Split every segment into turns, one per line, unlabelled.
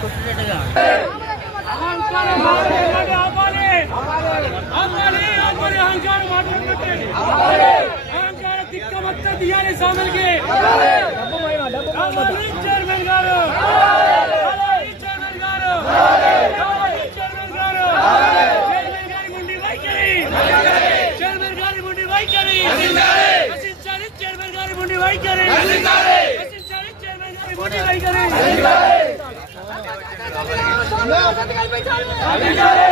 కొట్టినట్టుగా.
అహంకారం మాట్లాడుతున్నట్టు ఆపాలి ఆపాలి ఆపాలి అహంకారం మాట్లాడుతుంటే అహంకార తిక్క మొత్తం తీయాలి సామెలకి కావాలి చైర్మన్ గారు కావాలి చైర్మన్ గారు కావాలి చైర్మన్ గారు చైర్మన్ గారి ముండి వైఖరి చైర్మన్ గారి ముండి వైఖరి నశించాలి చైర్మన్ గారి ముండి వైఖరి నశించాలి చైర్మన్ గారి ముండి వైఖరి
మీరు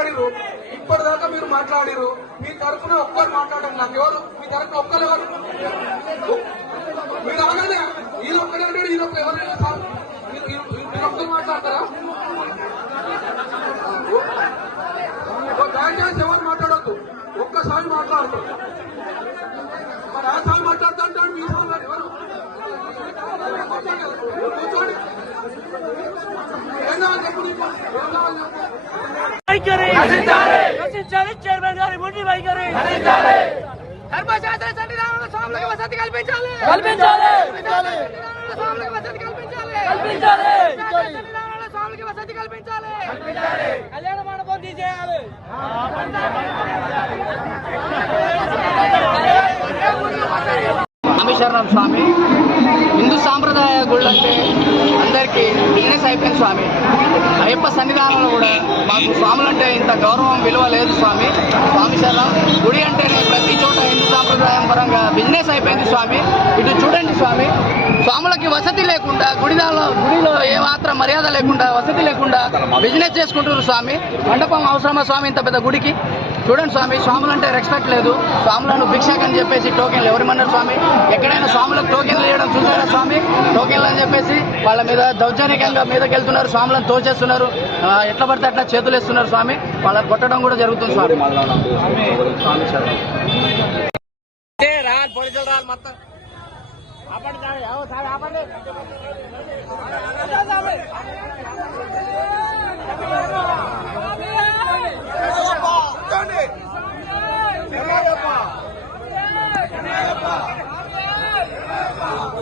మాట్లాడిరు ఇప్పటిదాకా మీరు మాట్లాడిరు మీ తరఫున ఒక్కరు మాట్లాడండి నాకు ఎవరు? మీ తరఫున ఒక్కరు ఎవరు? మీరు ఆగండి ఈయన ఒక్కడే అంటాడు ఈయన ఒక్క ఎవరైనా సార్ మీరు ఒక్కరు మాట్లాడతారా? దయచేసి ఎవరు మాట్లాడద్దు. ఒక్కసారి మాట్లాడతారు మరి ఆ సార్ మాట్లాడతా అంటాడు మీ సార్ ఎవరు? కూర్చోండి. ఏం కావాలి చెప్పు నీకు? ఏం కావాలి చెప్పు?
వైఖరి. నశించాలి. చైర్మన్ గారి ముండి వైఖరి.
ధర్మశాస్త్ర సన్నిధానంలో స్వాములకు వసతి కల్పించాలి.
కల్పించాలి.
స్వాములకు వసతి కల్పించాలి.
కల్పించాలి.
సన్నిధానంలో స్వాములకు వసతి కల్పించాలి.
కళ్యాణ మండపం తీసేయాలి.
రామేశ్వరరావు స్వామి. హిందూ సాంప్రదాయ గుళ్ళు అంటే అందరికీ బిజినెస్ అయిపోయింది స్వామి. సన్నిధానంలో కూడా మాకు స్వాములంటే ఇంత గౌరవం విలువ లేదు స్వామి. స్వామి శరణం. గుడి అంటేనే ప్రతి చోట హిందూ సాంప్రదాయం పరంగా బిజినెస్ అయిపోయింది స్వామి. స్వామి స్వాములకి వసతి లేకుండా గుడిదాలో గుడిలో ఏ మాత్రం మర్యాద లేకుండా వసతి లేకుండా బిజినెస్ చేసుకుంటున్నారు స్వామి. మండపం అవసరమా స్వామి ఇంత పెద్ద గుడికి? చూడండి స్వామి స్వాములు అంటే రెస్పెక్ట్ లేదు. స్వాములను భిక్షక్ అని చెప్పేసి టోకెన్లు ఎవరిమన్నారు స్వామి? ఎక్కడైనా స్వాములకు టోకెన్లు ఇవ్వడం చూసారా స్వామి? టోకెన్లు అని చెప్పేసి వాళ్ళ మీద దౌర్జన్యకంగా మీదకి వెళ్తున్నారు స్వాములను తోచేస్తున్నారు ఎట్లా పడితే అట్లా చేతులు వేస్తున్నారు స్వామి. వాళ్ళని కొట్టడం కూడా జరుగుతుంది స్వామి. స్వామి. రాలి రాలి మొత్తం ఆపండి సార్, ఏవో సార్ ఆపండి